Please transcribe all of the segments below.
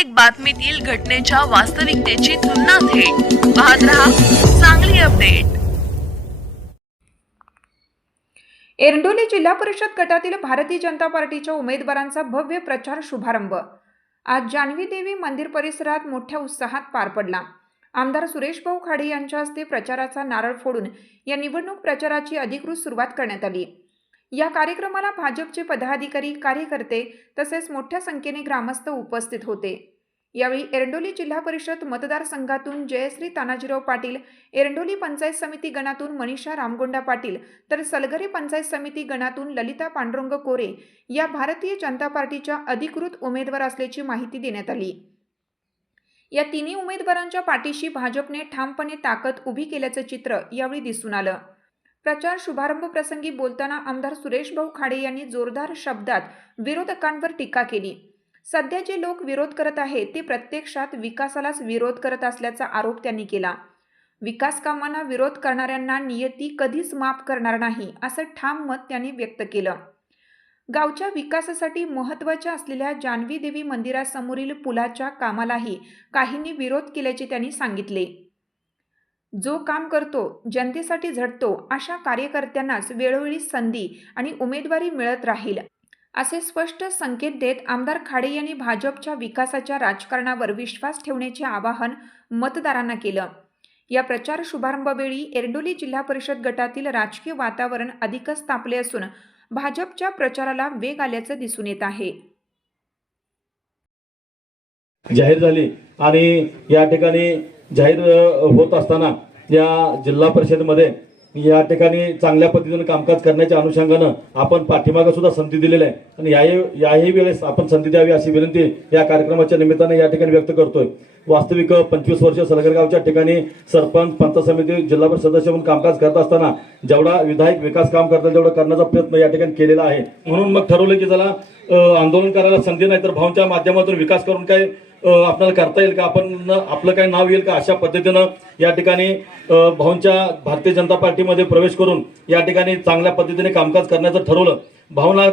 प्रत्येक बातमीतील घटनेच्या वास्तविकतेची तुलना थेट पाहत रहा चांगली अपडेट। एरंडोली जिल्हा परिषद गटातील भारतीय जनता पार्टीच्या उमेदवारांचा भव्य प्रचार शुभारंभ आज जानवी देवी मंदिर परिसरात मोठ्या उत्साहात पार पडला। आमदार सुरेश भाऊ खाडे यांच्या हस्ते प्रचाराचा नारळ फोडून या निवडणूक प्रचाराची अधिकृत सुरुवात करण्यात आली। या कार्यक्रमाला भाजपचे पदाधिकारी, कार्यकर्ते तसेच मोठ्या संख्येने ग्रामस्थ उपस्थित होते। यावेळी एरंडोली जिल्हा परिषद मतदारसंघातून जयश्री तानाजीराव पाटील, एरंडोली पंचायत समिती गणातून मनीषा रामगोंडा पाटील तर सलगरे पंचायत समिती गणातून ललिता पांडुरंग कोरे या भारतीय जनता पार्टीच्या अधिकृत उमेदवार असल्याची माहिती देण्यात आली। या तिन्ही उमेदवारांच्या पाठीशी भाजपने ठामपणे ताकद उभी केल्याचे चित्र यावेळी दिसून आलं। प्रचार शुभारंभ प्रसंगी बोलताना आमदार सुरेश भाऊ खाडे यांनी जोरदार शब्दात विरोधकांवर टीका केली। सध्या जे लोक विरोध करत आहेत ते प्रत्यक्षात विकासालाच विरोध करत असल्याचा आरोप त्यांनी केला। विकास कामांना विरोध करणाऱ्यांना नियती कधीच माफ करणार नाही असं ठाम मत त्यांनी व्यक्त केलं। गावच्या विकासासाठी महत्त्वाच्या असलेल्या जानवी देवी मंदिरासमोरील पुलाच्या कामालाही काहींनी विरोध केल्याचे त्यांनी सांगितले। जो काम करतो, जनतेसाठी झटतो अशा कार्यकर्त्यांनाच वेळोवेळी संधी आणि उमेदवारी मिळत राहील असे स्पष्ट संकेत देत आमदार खाडे यांनी भाजपच्या विकासाच्या राजकारणावर विश्वास ठेवण्याचे आवाहन मतदारांना केलं। या प्रचार शुभारंभावेळी एरंडोली जिल्हा परिषद गटातील राजकीय वातावरण अधिकच तापले असून भाजपच्या प्रचाराला वेग आल्याचं दिसून येत आहे। जाहीर झाली आणि या ठिकाणी जाहीर होत असताना या जिल्हा परिषदेमध्ये या ठिकाणी चांगल्या पद्धतीने कामकाज करण्याच्या अनुषंगानं आपण पाठीमागे सुद्धा संधी दिलेली आहे आणि याही वेळेस आपण संधी द्यावी अशी विनंती या कार्यक्रमाच्या निमित्ताने या ठिकाणी व्यक्त करतोय। वास्तविक 25 वर्ष सलगरगावच्या ठिकाणी सरपंच, पंचायत समिती, जिल्हा परिषद सदस्य म्हणून कामकाज करत असताना जेवढा विधायक विकास काम करता तेवढा करण्याचा प्रयत्न या ठिकाणी केलेला आहे। म्हणून मग ठरवलं की चला आंदोलन करायला संधी नाही तर भाऊंच्या माध्यमातून विकास करून काय आपल्याला करता येईल का, आपण आपलं काय नाव येईल का, अशा पद्धतीनं या ठिकाणी भाऊंच्या भारतीय जनता पार्टीमध्ये प्रवेश करून या ठिकाणी चांगल्या पद्धतीने कामकाज करण्याचं ठरवलं। भाऊंना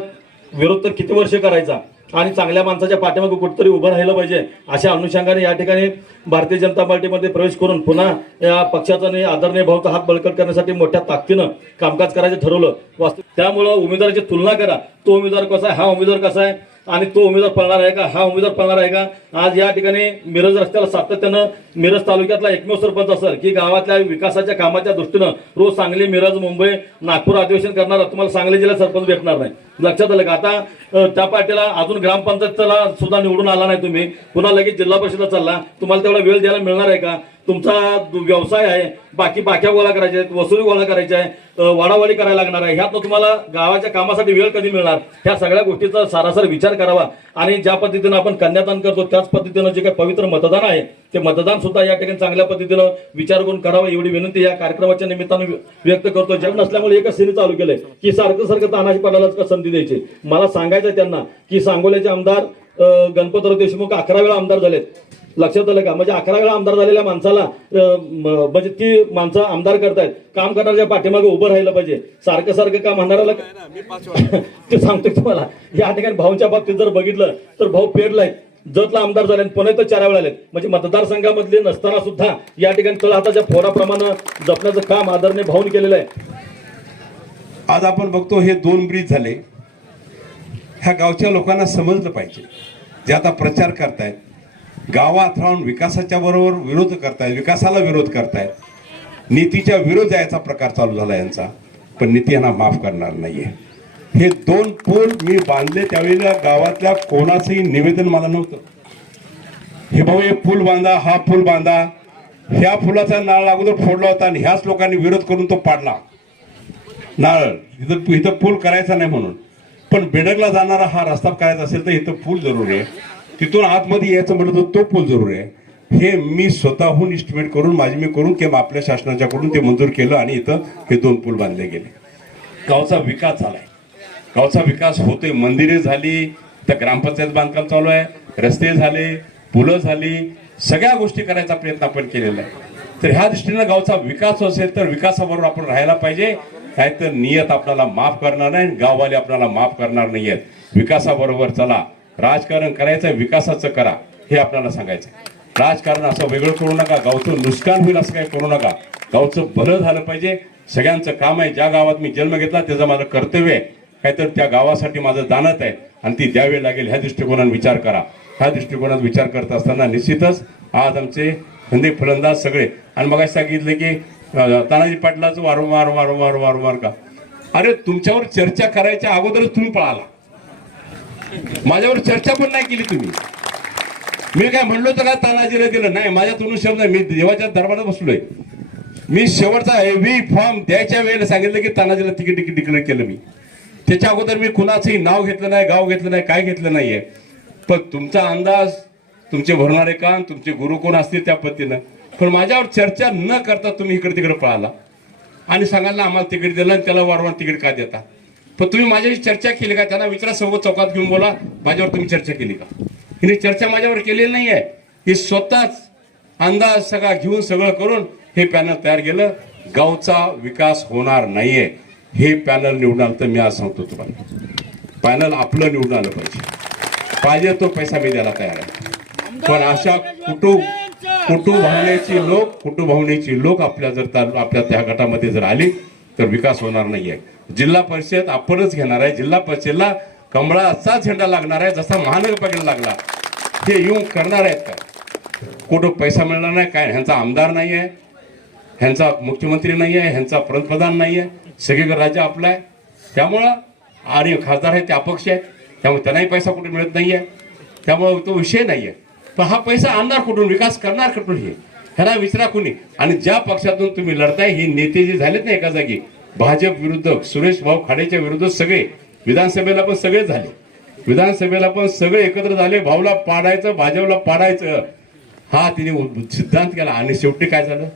विरोध तर किती वर्ष करायचा आणि चांगल्या माणसाच्या पाठीमागे कुठेतरी उभं राहिलं पाहिजे अशा अनुषंगाने या ठिकाणी भारतीय जनता पार्टीमध्ये प्रवेश करून पुन्हा या पक्षाचा आणि आदरणीय भाऊचा हात बळकट करण्यासाठी मोठ्या ताकदीनं कामकाज करायचं ठरवलं। त्यामुळं उमेदवाराची तुलना करा, तो उमेदवार कसा आहे, हा उमेदवार कसा आहे आणि तो उमेदवार पळणार आहे का, हा उमेदवार पळणार आहे का। आज या ठिकाणी मिरज रस्त्याला सातत्यानं मिरज तालुक्यातला एकमेव सरपंच असेल की गावातल्या विकासाच्या कामाच्या दृष्टीनं रोज सांगली, मिरज, मुंबई, नागपूर अधिवेशन करणारा तुम्हाला सांगली जिल्ह्यात सरपंच भेटणार नाही। लक्षात आलं का। आता त्या पार्टीला अजून ग्रामपंचायतला सुद्धा निवडून आला नाही तुम्ही, पुन्हा लगेच जिल्हा परिषदेला चालला, तुम्हाला तेवढा वेळ द्यायला मिळणार आहे का। तुमचा व्यवसाय आहे, बाक्या गोळा करायचे आहेत, वसुली गोळा करायची आहे, वाडावाडी करायला लागणार आहे, ह्यातनं तुम्हाला गावाच्या कामासाठी वेळ कधी मिळणार, ह्या सगळ्या गोष्टीचा सारासार विचार करावा आणि ज्या पद्धतीनं आपण कन्यादान करतो त्याच पद्धतीनं जे काही पवित्र मतदान आहे ते मतदान सुद्धा या ठिकाणी चांगल्या पद्धतीनं विचार करून करावं एवढी विनंती या कार्यक्रमाच्या निमित्तानं व्यक्त करतो। जग नसल्यामुळे एकच सिरी चालू केलंय की सारखं तानाजी पाटलालाच का संधी द्यायची। मला सांगायचं त्यांना की सांगोल्याचे आमदार गणपतराव देशमुख 11 वेळा आमदार झालेत। लक्षात आलं का। म्हणजे 11 वेळा आमदार झालेल्या माणसाला म्हणजे ती माणसं आमदार करतायत, काम करणाऱ्या पाठीमागे उभं राहिलं पाहिजे। सारखं काम म्हणणाऱ्याला ते सांगतोय तुम्हाला। या ठिकाणी भाऊंच्या बाबतीत जर बघितलं तर भाऊ पेडलाय, जतला आमदार झाले, पुणे तर 4 वेळा आलेत। म्हणजे मतदारसंघामधले नसताना सुद्धा या ठिकाणी तळ हाताच्या फोडाप्रमाणे जपण्याचं काम आदरणीय भाऊन केलेलं आहे। आज आपण बघतो हे 2 ब्रिज झाले, ह्या गावच्या लोकांना समजलं पाहिजे जे आता प्रचार करतायत, गावात राहून विकासाच्या बरोबर विरोध करतायत, विकासाला विरोध करतायत, नीतीच्या विरोध याचा प्रकार चालू झाला यांचा, पण नीती यांना माफ करणार नाहीये। हे 2 पूल मी बांधले त्यावेळेला गावातल्या कोणाचंही निवेदन मला नव्हतं, हे भाऊ हे पूल बांधा, हा पूल बांधा, ह्या फुलाचा नारळ अगोदर फोडला होता आणि ह्याच लोकांनी विरोध करून तो पाडला नारळ, इथं पूल करायचा नाही म्हणून। पण बेडगला जाणारा हा रस्ता करायचा असेल तर इथं पूल जरूर आहे, तिथून आतमध्ये यायचं म्हणलं तर तो पूल जरूर आहे। हे मी स्वतःहून इस्टिमेट करून मी करून किंवा आपल्या शासनाच्याकडून ते मंजूर केलं आणि इथं हे 2 पूल बांधले गेले। गावचा विकास झालाय, गावचा विकास होतोय, मंदिरे झाली, तर ग्रामपंचायत बांधकाम चालू आहे, रस्ते झाले, पुलं झाली, सगळ्या गोष्टी करायचा प्रयत्न आपण केलेला आहे। तर ह्या दृष्टीने गावचा विकास असेल तर विकासाबरोबर आपण राहायला पाहिजे, नाहीतर नियत आपल्याला माफ करणार नाही, गाववाले आपल्याला माफ करणार नाहीयेत। विकासाबरोबर चला, राजकारण करायचं विकासाचं करा। हे आपल्याला सांगायचं. राजकारण असं वेगळं करू नका, गावचं नुकसान होईल असं काही करू नका. गावचं भलं झालं पाहिजे, सगळ्यांचं काम आहे. ज्या गावात मी जन्म घेतला त्याचं माझं कर्तव्य आहे, काहीतरी त्या गावासाठी माझं जाणत आहे आणि ती द्यावी लागेल ह्या दृष्टिकोनाने विचार करा. ह्या दृष्टिकोनात विचार करत असताना निश्चितच आज आमचे संदीप फलंदाज सगळे, आणि मग सांगितलं की तानाजी पाटलाचं वारंवार वारंवार वारंवार का, अरे तुमच्यावर चर्चा करायच्या अगोदरच तुम्ही पळाला. माझ्यावर चर्चा पण नाही केली तुम्ही. मी काय म्हणलो तर काय तानाजीला दिलं नाही, माझ्यातून शब्द नाही. मी देवाच्या दरबारात बसलोय. मी शेवटचा एव्ही फॉर्म द्यायच्या वेळेला सांगितलं की तानाजीला तिकीट डिक्लेअर केलं. मी त्याच्या अगोदर मी कुणाचंही नाव घेतलं नाही, गाव घेतलं नाही, काय घेतलं नाहीये. पण तुमचा अंदाज, तुमचे भरणारे कान, तुमचे गुरु कोण असतील त्या पद्धतीनं, पण माझ्यावर चर्चा न करता तुम्ही इकडे तिकडे पळाला आणि सांगायला आम्हाला तिकीट दिलं आणि त्याला वारंवार तिकीट का देता. पण तुम्ही माझ्याशी चर्चा केली का? त्यांना विचारा, सोबत चौकात घेऊन बोला, माझ्यावर तुम्ही चर्चा केली का? हिने चर्चा माझ्यावर केलेली नाहीये. ही स्वतःच अंदाज सगळा घेऊन सगळं करून हे पॅनल तयार केलं. गावचा विकास होणार नाहीये. हे पॅनल निवडून आलं तर मी आज सांगतो तुम्हाला, पॅनल आपलं निवडून आलं पाहिजे तो पैसा मी द्यायला तयार आहे. पण अशा कुटुंबभावनेची लोक आपल्या त्या गटामध्ये जर आली तर विकास होणार नाहीये. जिल्हा परिषद आपणच घेणार आहे. जिल्हा परिषदला कमळाचा झेंडा लागणार आहे, जसा महानगरपालिकेला लागला. हे येऊन करणार आहेत का? कुठं पैसा मिळणार नाही काय? ह्यांचा आमदार नाही आहे, ह्यांचा मुख्यमंत्री नाही आहे, ह्यांचा पंतप्रधान नाही आहे, सगळीकडे राज्य आपलं आहे. त्यामुळं आणि खासदार आहेत ते अपक्ष आहेत, त्यामुळे त्यांनाही पैसा कुठे मिळत नाहीये. त्यामुळे तो विषय नाहीये. पण हा पैसा आणणार कुठून, विकास करणार कुठून, हे ह्याला विचारा कुणी. आणि ज्या पक्षातून तुम्ही लढताय, ही नेते जे झालेत ना एका जागी, भाजप विरुद्ध, सुरेश भाऊ खाडेच्या विरुद्ध सगळे, विधानसभेला पण सगळे झाले, विधानसभेला पण सगळे एकत्र झाले. भाऊला पाडायचं, भाजपला पाडायचं, हा तिने सिद्धांत केला. आणि शेवटी काय झालं?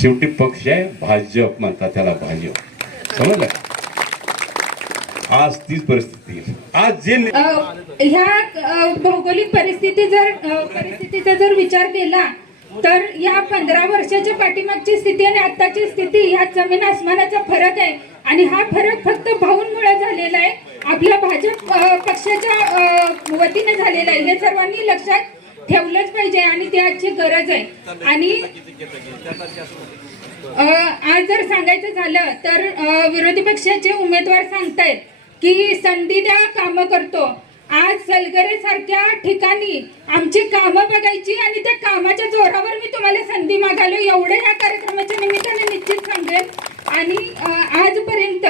शेवटी पक्ष आहे भाजप, म्हणतात त्याला भाजप. समजलं? आज तीच परिस्थिती आहे. आज जे ह्या भौगोलिक परिस्थितीचा जर विचार केला तर या 15 वर्षाच्या पाठीमागची स्थिती आणि आताची स्थिती ह्यात जमीन आसमानाचा फरक आहे. आणि हा फरक फक्त भाऊंमुळे झालेला आहे, आपल्या भाजप पक्षाच्या वतीने झालेला आहे. हे सर्वांनी लक्षात ठेवलंच पाहिजे आणि ती आजची गरज आहे. आणि आज जर सांगायचं झालं तर विरोधी पक्षाचे उमेदवार सांगतायत की संधी द्या, कामं करतो. आज सलगरे सारख्या ठिकाणी आमची कामं बघायची आणि त्या कामाच्या जोरावर मी तुम्हाला संधी मागालो, एवढं या कार्यक्रमाच्या निमित्ताने निश्चित सांगेन. आणि आजपर्यंत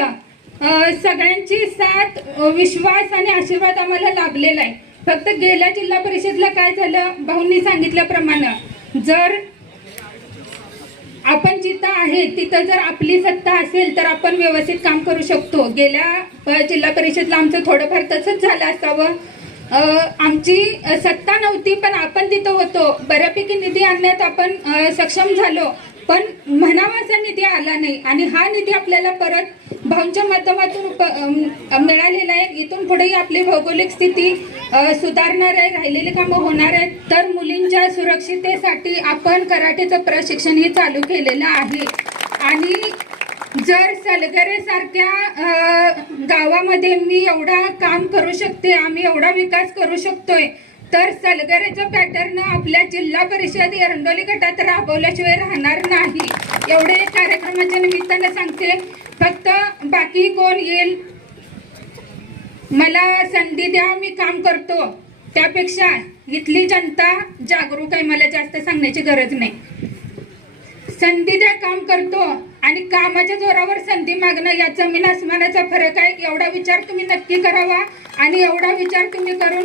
सगळ्यांची साथ, विश्वास आणि आशीर्वाद आम्हाला लाभलेला आहे. फक्त गेल्या जिल्हा परिषदला काय झालं, भाऊंनी सांगितल्याप्रमाणे, जर आपण जिथं आहे तिथं जर आपली सत्ता असेल तर आपण व्यवस्थित काम करू शकतो. गेल्या जिल्हा परिषदला आमचं थोडंफार तसंच झालं असावं. आमची सत्ता नव्हती पण आपण तिथं होतो, बऱ्यापैकी निधी आणण्यात आपण सक्षम झालो, पण म्हणावा असा निधी आला नाही. आणि हा निधी आपल्याला परत भाऊंच्या माध्यमातून मिळालेला आहे. इथून पुढेही आपली भौगोलिक स्थिती सुधारणार आहे, राहिलेली कामं होणार आहेत. तर मुलींच्या सुरक्षिततेसाठी आपण कराटेचं प्रशिक्षणही चालू केलेलं आहे. आणि जर सलगरे सारख्या गावामध्ये मी एवढा काम करू शकते, आम्ही एवढा विकास करू शकतोय, तर सलगरेचं पॅटर्न आपल्या जिल्हा परिषद एरंडोली गटात राबवल्याशिवाय राहणार नाही. एवढे कार्यक्रमाच्या निमित्तानं सांगते. फक्त बाकी कोण येईल, मला संधी द्या, मी काम करतो, त्यापेक्षा इथली जनता जागरूक आहे, मला जास्त सांगण्याची गरज नाही. संधी द्या, काम करतो, आणि कामाच्या जोरावर संधी मागणं यात जमीन आसमानाचा फरक आहे. एवढा विचार तुम्ही नक्की करावा आणि एवढा विचार तुम्ही करून